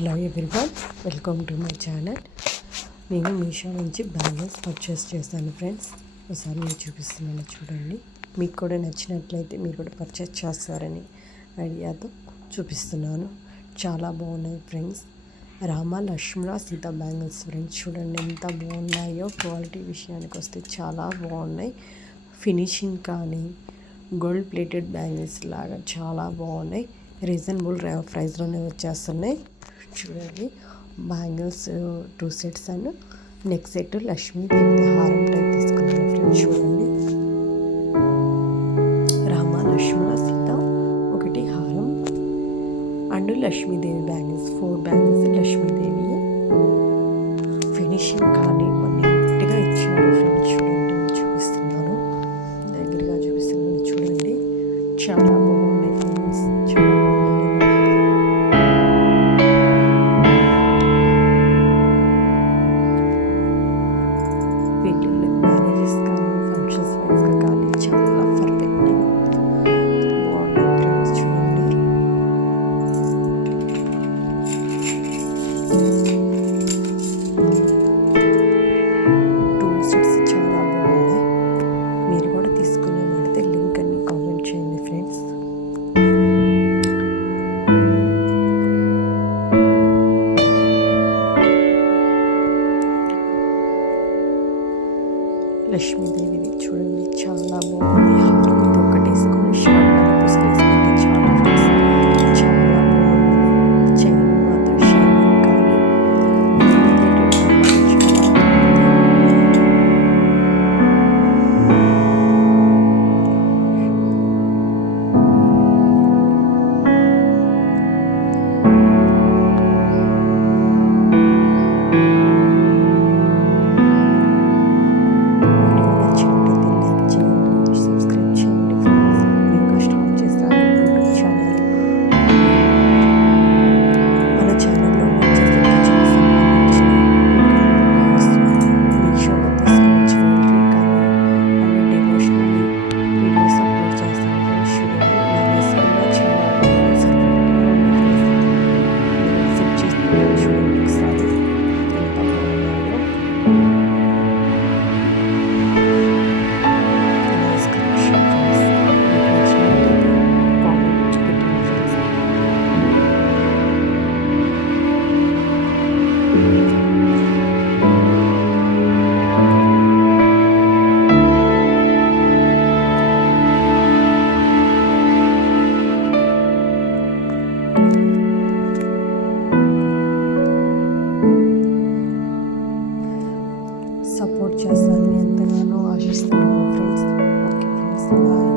Hello everyone, welcome to my channel. నేను మీషో నుంచి bangles purchase చేశాను ఫ్రెండ్స్. ఒకసారి మీరు చూపిస్తున్నాను చూడండి. మీకు కూడా నచ్చినట్లయితే మీరు కూడా పర్చేస్ చేస్తారని ఐడియాతో చూపిస్తున్నాను. చాలా బాగున్నాయి friends. Rama Lakshmana Sita bangles friends, చూడండి ఎంత బాగున్నాయో. క్వాలిటీ విషయానికి వస్తే చాలా బాగున్నాయి. ఫినిషింగ్ కానీ గోల్డ్ ప్లేటెడ్ బ్యాంగిల్స్ లాగా చాలా బాగున్నాయి. రీజనబుల్ ప్రైస్లోనే వచ్చేస్తున్నాయి. చూడండి, bangles 2 sets and neck set Lakshmidevi హారం టైప్ తీసుకున్నాను ఫ్రెండ్స్. చూడండి, రామ లక్ష్మణ సీత ఒకటి హారం and Lakshmidevi bangles 4 bangles Lakshmidevi. Finishing కానీ నీట్గా ఇచ్చాడు ఫ్రెండ్స్. చూడండి, నేను చూపిస్తున్నాను, దగ్గరగా చూపిస్తున్నాను. చూడండి, చాలా బాగున్నాయి ఫ్రెండ్స్. చాలా పెళ్ళిళ్ళు మ్యారేజెస్ కానీ ఫంక్షన్స్ వైజ్గా కానీ చాలా పర్ఫెక్ట్గా బాగున్నాయి ఫ్రెండ్స్. చూడండి, టూ సెట్స్ చాలా బాగున్నాయి. మీరు కూడా తీసుకునే పడితే లింక్ అన్ని కామెంట్ చేయండి ఫ్రెండ్స్. లక్ష్మీదేవిది చూడండి, చాలా బాగుంది. హారం ఇది ఒకటి వేసుకొని షార్ట్ పుస్తకం వేసుకుంటే చాలా ఫ్రెండ్స్, చాలా బాగుంది. చైన్ మాత్రం షైనింగ్ కానీ సపోర్ట్ చేస్తానని ఎంతగానో ఆశిస్తున్నాను ఫ్రెండ్స్. Okay friends, bye.